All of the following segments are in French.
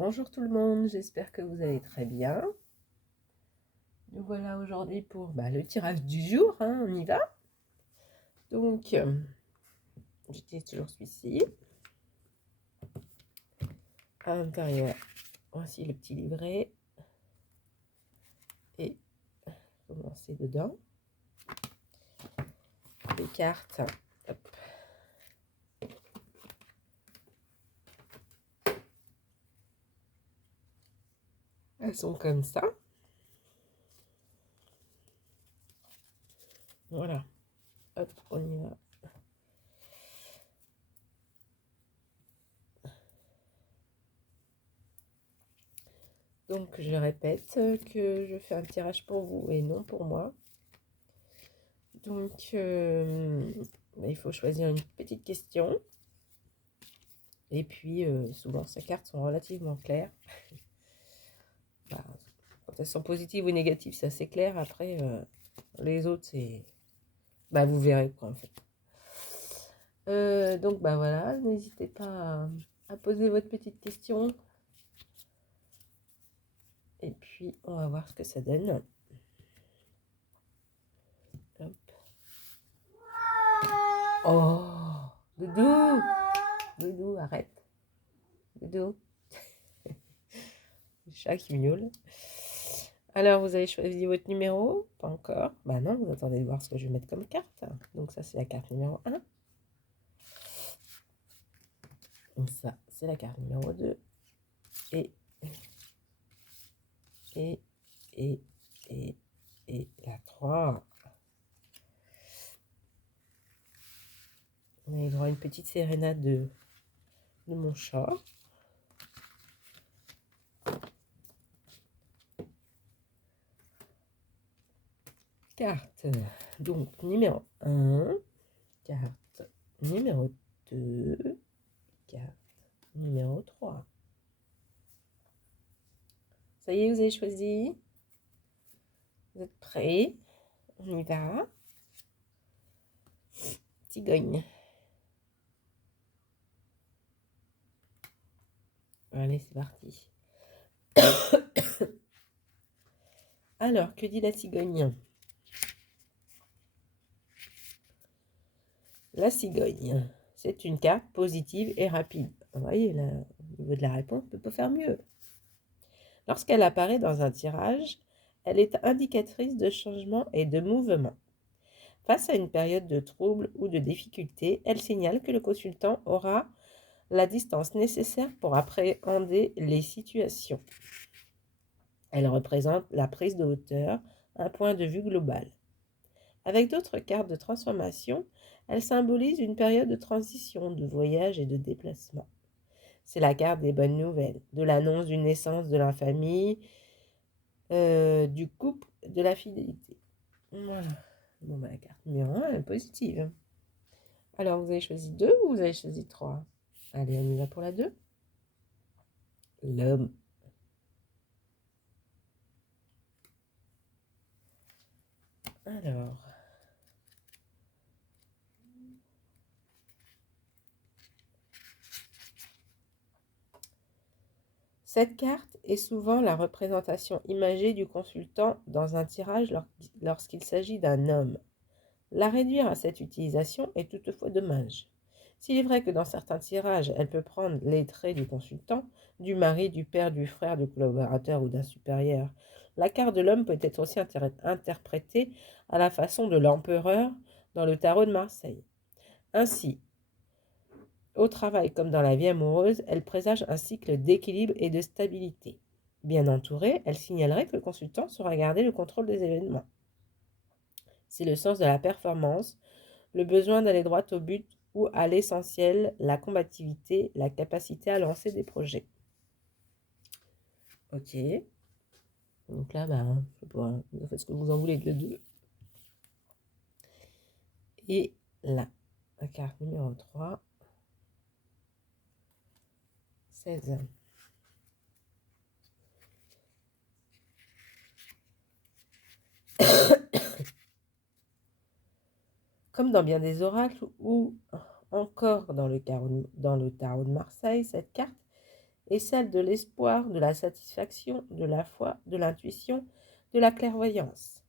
Bonjour tout le monde, j'espère que vous allez très bien. Nous voilà aujourd'hui pour le tirage du jour, on y va. Donc, j'utilise toujours celui-ci. À l'intérieur, voici le petit livret. Et commencer dedans. Les cartes, hop. Elles sont comme ça. Voilà. Hop, on y va. Donc, je répète que je fais un tirage pour vous et non pour moi. Donc, il faut choisir une petite question. Et puis, souvent, ces cartes sont relativement claires. Quand elles sont positives ou négatives, c'est assez clair. Après, les autres, c'est... vous verrez, quoi, en fait. Donc, voilà, n'hésitez pas à poser votre petite question. Et puis, on va voir ce que ça donne. Hop. Oh, Doudou! Doudou, arrête. Doudou. Le chat qui miaule. Alors, vous avez choisi votre numéro? Pas encore. Non, vous attendez de voir ce que je vais mettre comme carte. Donc, ça, c'est la carte numéro 1. Donc, ça, c'est la carte numéro 2. Et la 3. On a droit à une petite sérénade de mon chat. Carte, donc numéro 1, carte numéro 2, carte numéro 3. Ça y est, vous avez choisi? Vous êtes prêts? On y va. Cigogne. Allez, c'est parti. Alors, que dit la cigogne? La cigogne, c'est une carte positive et rapide. Vous voyez, là, au niveau de la réponse, on ne peut pas faire mieux. Lorsqu'elle apparaît dans un tirage, elle est indicatrice de changement et de mouvement. Face à une période de trouble ou de difficulté, elle signale que le consultant aura la distance nécessaire pour appréhender les situations. Elle représente la prise de hauteur, un point de vue global. Avec d'autres cartes de transformation, elle symbolise une période de transition, de voyage et de déplacement. C'est la carte des bonnes nouvelles, de l'annonce d'une naissance de la famille, du couple, de la fidélité. Voilà. Bon, la carte numéro 1 est positive. Alors, vous avez choisi 2 ou vous avez choisi 3? Allez, on y va pour la 2. L'homme. Alors. Cette carte est souvent la représentation imagée du consultant dans un tirage lorsqu'il s'agit d'un homme. La réduire à cette utilisation est toutefois dommage. S'il est vrai que dans certains tirages, elle peut prendre les traits du consultant, du mari, du père, du frère, du collaborateur ou d'un supérieur, la carte de l'homme peut être aussi interprétée à la façon de l'empereur dans le tarot de Marseille. Ainsi, au travail comme dans la vie amoureuse, elle présage un cycle d'équilibre et de stabilité. Bien entourée, elle signalerait que le consultant saura garder le contrôle des événements. C'est le sens de la performance, le besoin d'aller droit au but ou à l'essentiel, la combativité, la capacité à lancer des projets. Ok. Donc là, vous faites ce que vous en voulez de les deux. Et là, la carte numéro 3. 16. Comme dans bien des oracles ou encore dans le tarot de Marseille, cette carte est celle de l'espoir, de la satisfaction, de la foi, de l'intuition, de la clairvoyance.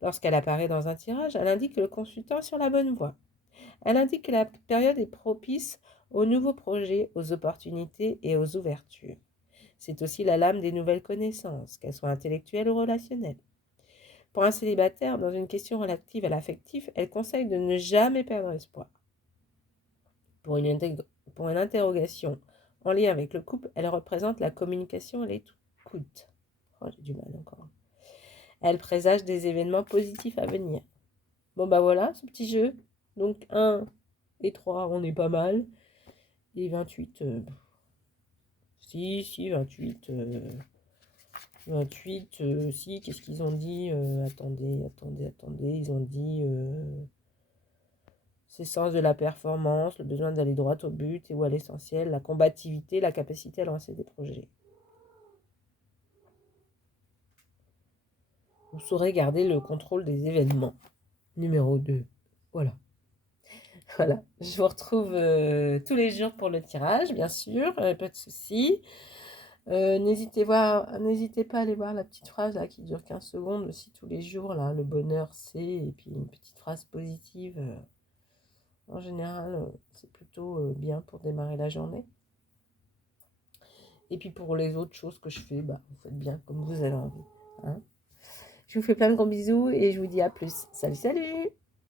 Lorsqu'elle apparaît dans un tirage, elle indique que le consultant est sur la bonne voie. Elle indique que la période est propice aux nouveaux projets, aux opportunités et aux ouvertures. C'est aussi la lame des nouvelles connaissances, qu'elles soient intellectuelles ou relationnelles. Pour un célibataire, dans une question relative à l'affectif, elle conseille de ne jamais perdre espoir. Pour une interrogation en lien avec le couple, elle représente la communication et l'écoute. Oh, j'ai du mal encore. Elle présage des événements positifs à venir. Bon bah voilà, ce petit jeu. Donc 1 et 3, on est pas mal. Et 28, si, 28. 28, si, qu'est-ce qu'ils ont dit attendez, ils ont dit c'est sens de la performance, le besoin d'aller droit au but et ou à l'essentiel, la combativité, la capacité à lancer des projets. Vous saurez garder le contrôle des événements. Numéro 2. Voilà. Voilà. Je vous retrouve tous les jours pour le tirage, bien sûr, pas de souci. N'hésitez pas à aller voir la petite phrase là, qui dure 15 secondes aussi tous les jours. Là, le bonheur c'est, et puis une petite phrase positive. En général, c'est plutôt bien pour démarrer la journée. Et puis pour les autres choses que je fais, vous faites bien comme vous avez envie. Hein. Je vous fais plein de gros bisous et je vous dis à plus. Salut, salut!